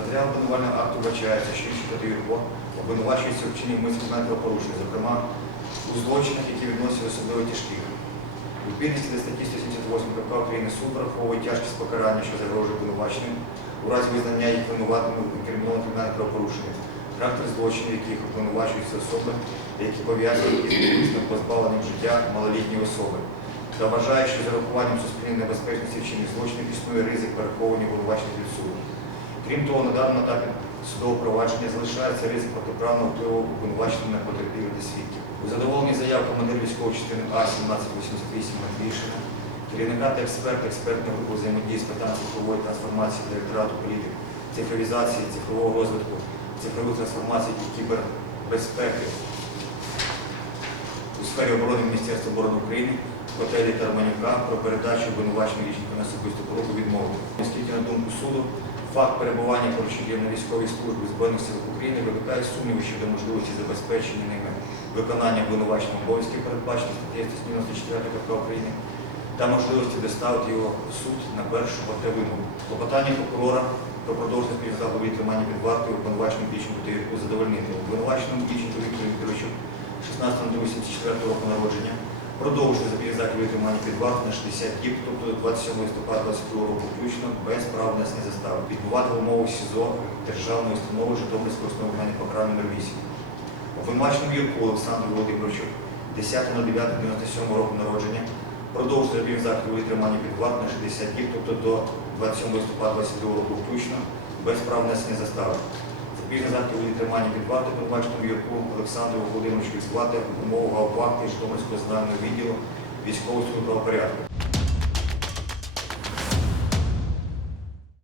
Матеріал обвинувального акту вбачається, що інший проти Юрко обвинувачується у вчиненні мисленного правопорушення, зокрема у злочинах, які відносять особливо тяжких. У відповідності до статті 178 КПК України суд враховує тяжкість покарання, що загрожує обвинуваченим, у разі визнання їх винуватими у кримінальному кримінальному правопорушенні, характер злочинів, яких обвинувачуються особи, які пов'язані із умисним позбавленням життя малолітньої особи, та вважає, що з урахуванням суспільної небезпечності вчинних злочинів існує ризик переховування обвинувачених від суду. Крім того, на даному етапі судового провадження залишається ризик протиправного впливу обвинувачених на потерпілих свідків. У задоволенні заяв командир військової частини А 1788 Матвійшина, керівника та експерта експертної групи взаємодії з питань цифрової трансформації директорату політик, цифровізації, цифрового розвитку, цифрової трансформації і кібербезпеки у сфері оборони Міністерства оборони України готелі Тарманюка про передачу обвинувачення річника на особисту порогу відмовити. Оскільки, на думку суду, факт перебування поручителів на військовій службі Збройних сил України викликає сумніви щодо можливості забезпечення ними виконання обвинувачених обов'язків, передбачених статтею 194 КПК України, та можливості доставити його в суд на першу проти вимогу. Клопотання прокурора про продовження співзаходу тримання під вартою обвинуваченому Діченку та Юрку задовольнити. Обвинуваченому Діченку Віктору Вікторовичу 16.84 року народження продовжити запобігати тримання під вартою на 60 діб, тобто до 27 листопада 22 року включно, без права внесення застави. Відбувати в умовах СІЗО державної установи Житомирського основного покарання номер 8. Обвинуваченому Юрку Олександру Володимировичу 10.09.97 року народження продовжити запобігати у тримання під вартою на 60 діб, тобто до 27 листопада 22 року включно, без права внесення застави. Запобіжний захід у тримання під варти, передбаченому Юрку Олександру Володимировичу відбувати в умовах гауптвахти Житомирського національного відділу військового правопорядку.